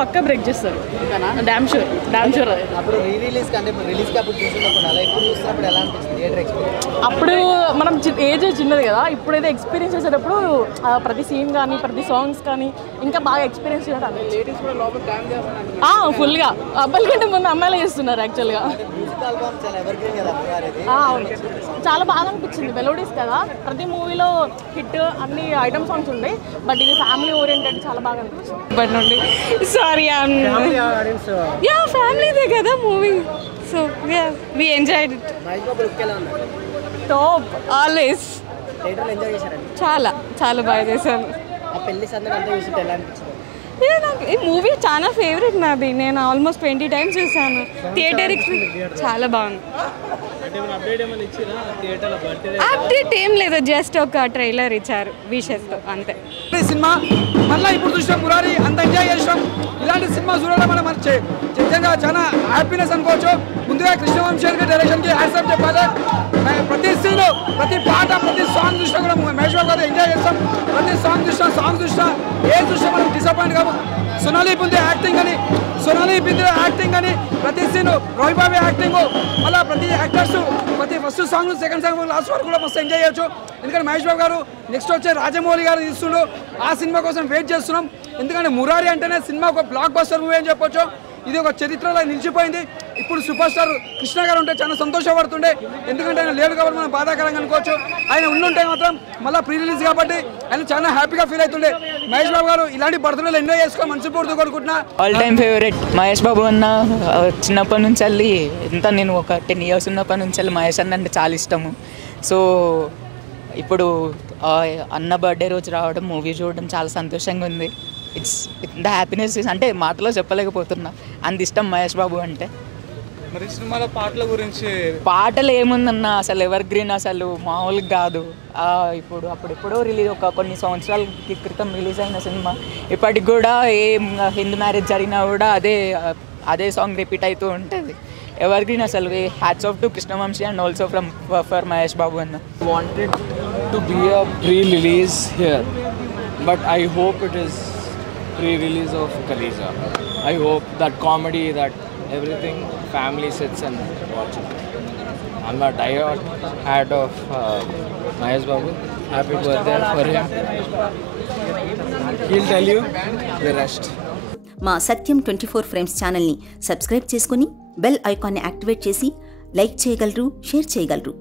పక్కా break చేస్తారు. Damn sure అది. అప్పుడు రిలీజ్కి అప్పుడు చూసినప్పుడు అలా ఎప్పుడు చూసినప్పుడు ఎలా అనిపిస్తుంది థియేటర్ ఎక్స్పీరియన్స్? అప్పుడు మనం ఏజ్ చిన్నది కదా, ఇప్పుడైతే ఎక్స్పీరియన్స్ చేసేటప్పుడు ప్రతి సీన్ కానీ ప్రతి సాంగ్స్ కానీ ఇంకా బాగా ఎక్స్పీరియన్స్ చేయడం. ఫుల్గా అబ్బాయిల కంటే ముందు అమ్మాయిలు చేస్తున్నారు యాక్చువల్గా. అవును, చాలా బాగా అనిపించింది. మెలోడీస్ కదా, ప్రతి మూవీలో హిట్ అన్ని ఐటమ్ సాంగ్స్ ఉన్నాయి, బట్ ఇది ఫ్యామిలీ ఓరియంటెడ్ చాలా బాగా అనిపించింది. బట్ నుండి సారీ ఫ్యామిలీదే కదా movie, so we enjoyed it. Top always. చాలా బాగా చేశాను. నాకు ఈ మూవీ చాలా ఫేవరెట్ నాది. నేను ఆల్మోస్ట్ 20 times చూసాను థియేటర్. చాలా బాగుంది. అప్డేట్ ఏం లేదు, జస్ట్ ఒక ట్రైలర్ ఇచ్చారు విషెస్తో అంతే. సినిమా మళ్ళీ ఇప్పుడు చూసాం మురారి, అంత ఎంజాయ్ చేసాం. ఇలాంటి సినిమా చూడడం వల్ల మన నిజంగా చాలా హ్యాపీనెస్ అనుకోవచ్చు. ముందుగా కృష్ణవంశీ డైరెక్షన్కి హ్యాట్సాప్ చెప్పాలి. ప్రతి సీన్, ప్రతి పాట, ప్రతి సాంగ్ చూసినా కూడా మహేష్ బాబు గారు ఎంజాయ్ చేస్తాం. ప్రతి సాంగ్ చూసినా ఏం చూసినా మనం డిసప్పాయింట్ కావు. సోనాలి బింద్రే యాక్టింగ్ అని ప్రతి సీన్, రోహిత్ బాబు యాక్టింగ్, మళ్ళీ ప్రతి యాక్టర్స్ ప్రతి first song second song last వరకు కూడా మస్తు ఎంజాయ్ చేయొచ్చు. ఎందుకంటే మహేష్ బాబు గారు నెక్స్ట్ వచ్చే రాజమౌళి గారు తీస్తుండు. ఆ సినిమా కోసం వెయిట్ చేస్తున్నాం. ఎందుకంటే మురారి అంటేనే సినిమా ఒక బ్లాక్ బస్టర్ మూవీ అని చెప్పొచ్చు. ఇది ఒక చరిత్రలో నిలిచిపోయింది. ఇప్పుడు సూపర్ స్టార్ కృష్ణ గారు ఉంటే చాలా సంతోషపడుతుండే, ఎందుకంటే ఆయన లేడు కాబట్టి మనం బాధాకరంగా అనుకోవచ్చు. ఆయన ఉండుంటే మాత్రం మళ్ళీ ప్రీ రిలీజ్ కాబట్టి ఆయన చాలా హ్యాపీగా ఫీల్ అవుతుండే. మహేష్ బాబు గారు ఇలాంటి బర్త్డేలు ఎంజాయ్ చేసుకొని మనస్ఫూర్తిగా కోరుకుంటున్నా. All time favourite Mahesh Babu అన్న. చిన్నప్పటి నుంచి వెళ్ళి నేను ఒక 10 years ఉన్నప్పటి నుంచి వెళ్ళి మహేష్ అన్న అంటే చాలా ఇష్టము. సో ఇప్పుడు అన్న బర్త్డే రోజు రావడం, మూవీ చూడడం చాలా సంతోషంగా ఉంది. ఇట్స్ ద హ్యాపీనెస్ అంటే మాటలో చెప్పలేకపోతున్నా, అంత ఇష్టం మహేష్ బాబు అంటే. మరి సినిమాలో పాటల గురించి? పాటలు ఏముందన్న, అసలు ఎవర్ గ్రీన్, అసలు మామూలుగా కాదు. ఇప్పుడు అప్పుడెప్పుడో కొన్ని సంవత్సరాల క్రితం రిలీజ్ అయిన సినిమా ఇప్పటికి కూడా ఏ హిందూ మ్యారేజ్ జరిగినా కూడా అదే సాంగ్ రిపీట్ అవుతూ ఉంటుంది. ఎవర్ గ్రీన్ అసలు. Hats off to Krishnavamsi and also for Mahesh Babu అన్న. Wanted to be a pre release here, but I hope it is pre-release of Kaleja. I hope that comedy, that everything, family sits and watch it. I'm a diehard hat of Mahesh Babu. Happy birthday for him. He'll tell you the rest. మా సత్యం 24 frames ఛానల్ని subscribe చేసుకుని bell ఐకాన్ని activate చేసి like చేయగలరు, share చేయగలరు.